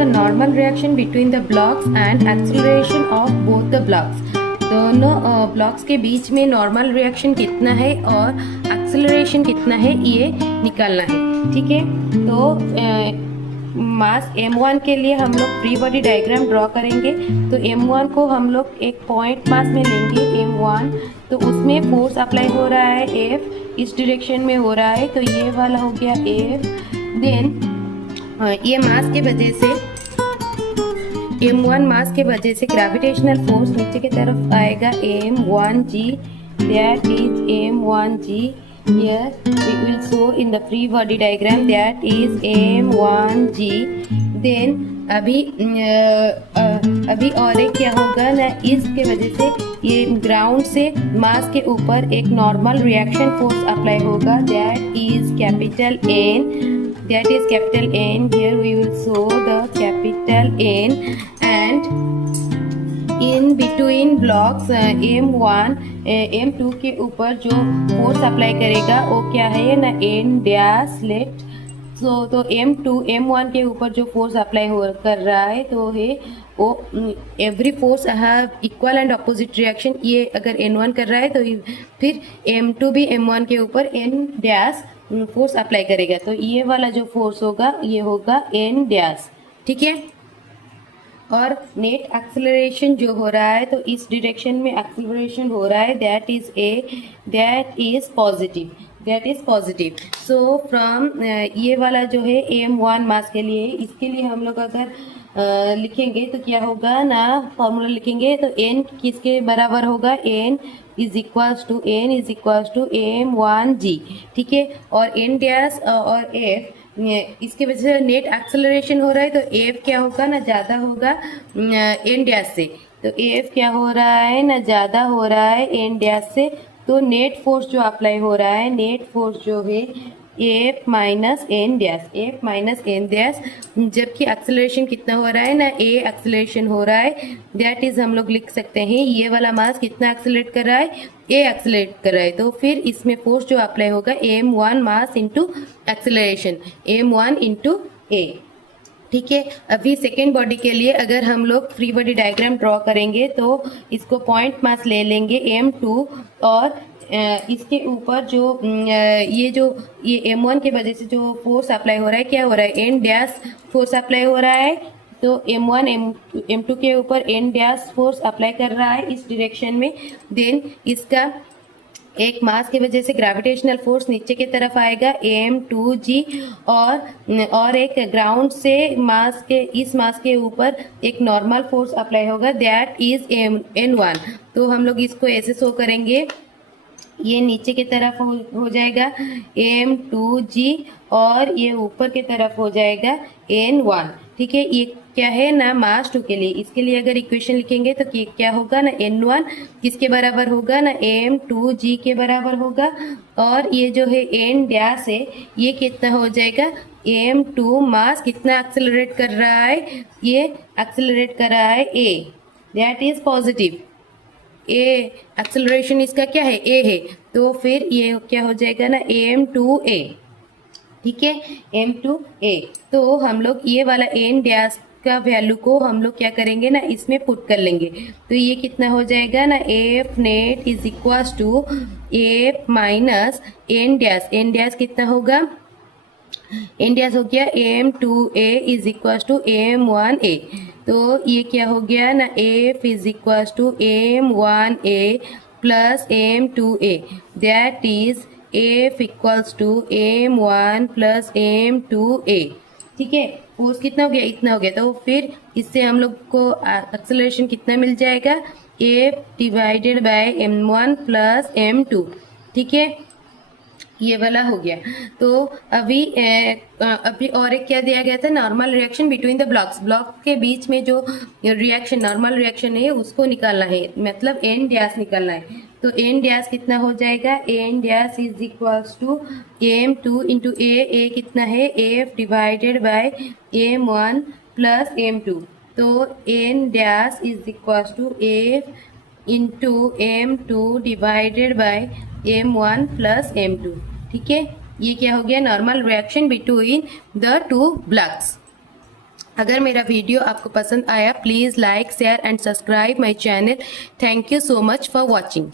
The normal reaction between the blocks and acceleration of both the blocks. दोनों blocks के बीच में normal reaction कितना है और एक्सेलरेशन कितना है ये निकालना है। ठीक है, तो मास m1 के लिए हम लोग फ्री बॉडी डायग्राम ड्रॉ करेंगे। तो m1 को हम लोग एक पॉइंट मास में लेंगे m1, तो उसमें फोर्स अप्लाई हो रहा है F, इस डायरेक्शन में हो रहा है, तो ये वाला हो गया F। देन ये मास के वजह से m1 मास के वजह से ग्रेविटेशनल फोर्स नीचे की तरफ आएगा m1g, that is m1g। Here we will show in the free body diagram that is m1g। then अभी और एक क्या होगा ना, इसके वजह से ये ग्राउंड से मास के ऊपर एक नॉर्मल रिएक्शन फोर्स अप्लाई होगा, that is capital N, that is capital N। here we will show the capital N and in between blocks m1 m2 के ऊपर जो फोर्स अप्लाई करेगा वो क्या है ना, n डैश लेट। तो m2 m1 के ऊपर जो फोर्स अप्लाई कर रहा है तो है वो every force have equal and opposite reaction. ये अगर n1 कर रहा है तो फिर m2 भी m1 के ऊपर n डैश फोर्स अप्लाई करेगा, तो ये वाला जो फोर्स होगा ये होगा n डैश। ठीक है, और नेट एक्सेलरेशन जो हो रहा है तो इस डायरेक्शन में एक्सेलरेशन हो रहा है, that is positive, that is positive. So from ये वाला जो है m1 मास के लिए, इसके लिए हम लोग अगर लिखेंगे तो क्या होगा ना, फॉर्मूला लिखेंगे तो n किसके बराबर होगा, n is equals to m1g। ठीक है, और n डैश और f इसके वजह से नेट एक्सेलरेशन हो रहा है, तो एफ क्या होगा ना, ज़्यादा होगा एन डैश से। तो एफ क्या हो रहा है ना, ज़्यादा हो रहा है एन डैश से, तो नेट फोर्स जो अप्लाई हो रहा है, नेट फोर्स जो है एफ माइनस एन डैश। जबकि एक्सेलरेशन कितना हो रहा है ना, ए एक्सेलरेशन हो रहा है, दैट इज हम लोग लिख सकते हैं ये वाला मास कितना एक्सेलरेट कर रहा है, ए एक्सेलरेट कर रहा है, तो फिर इसमें फोर्स जो अप्लाई होगा m1 mass into acceleration, m1 into A. ठीक है, अभी सेकेंड बॉडी के लिए अगर हम लोग फ्री बॉडी डायग्राम ड्रॉ करेंगे तो इसको पॉइंट मास ले लेंगे m2, और इसके ऊपर जो ये m1 के वजह से जो फोर्स अप्लाई हो रहा है, क्या हो रहा है, n डैश फोर्स अप्लाई हो रहा है, तो m1 m2 के ऊपर n डैश फोर्स अप्लाई कर रहा है इस डायरेक्शन में। देन इसका एक मास की वजह से ग्रेविटेशनल फोर्स नीचे की तरफ आएगा m2g, और एक ग्राउंड से इस मास के ऊपर एक नॉर्मल फोर्स अप्लाई होगा, दैट इज n1। तो हम लोग इसको ऐसे शो करेंगे, ये नीचे की तरफ हो जाएगा m2g और ये ऊपर की तरफ हो जाएगा n1। ठीक है, ये क्या है ना, मास 2 के लिए, इसके लिए अगर इक्वेशन लिखेंगे तो क्या होगा ना, n1 किसके बराबर होगा ना, m2g के बराबर होगा, और ये जो है n डैश है ये कितना हो जाएगा, m2 मास कितना एक्सेलरेट कर रहा है, ये एक्सेलरेट कर रहा है a, that is positive, A acceleration इसका क्या है, ए है, तो फिर ये क्या हो जाएगा ना, m2a। ठीक है, m2a। तो हम लोग ये वाला n डैश का वैल्यू को हम लोग क्या करेंगे ना, इसमें पुट कर लेंगे, तो ये कितना हो जाएगा ना, F net is equals to F minus n dash कितना होगा, n डैश हो गया m2a is equals to m1a। तो ये क्या हो गया ना, f is equals to m1a plus m2a, that is f equals to m1 plus m2a। ठीक है, फोर्स कितना हो गया, इतना हो गया, तो फिर इससे हम लोग को एक्सेलरेशन कितना मिल जाएगा, f divided by m1 plus m2। ठीक है, ये वाला हो गया। तो अभी और एक क्या दिया गया था, normal reaction between the blocks, block के बीच में जो रिएक्शन नॉर्मल रिएक्शन है उसको निकालना है, मतलब n डैश निकालना है। तो n डैश कितना हो जाएगा, n dash is equals to m2 into a कितना है, f divided by m1 plus m2। तो n dash is equals to f into m2 divided by m1 plus m2। ठीक है, ये क्या हो गया, normal reaction between the two blocks. अगर मेरा वीडियो आपको पसंद आया please like share and subscribe my channel. Thank you so much for watching.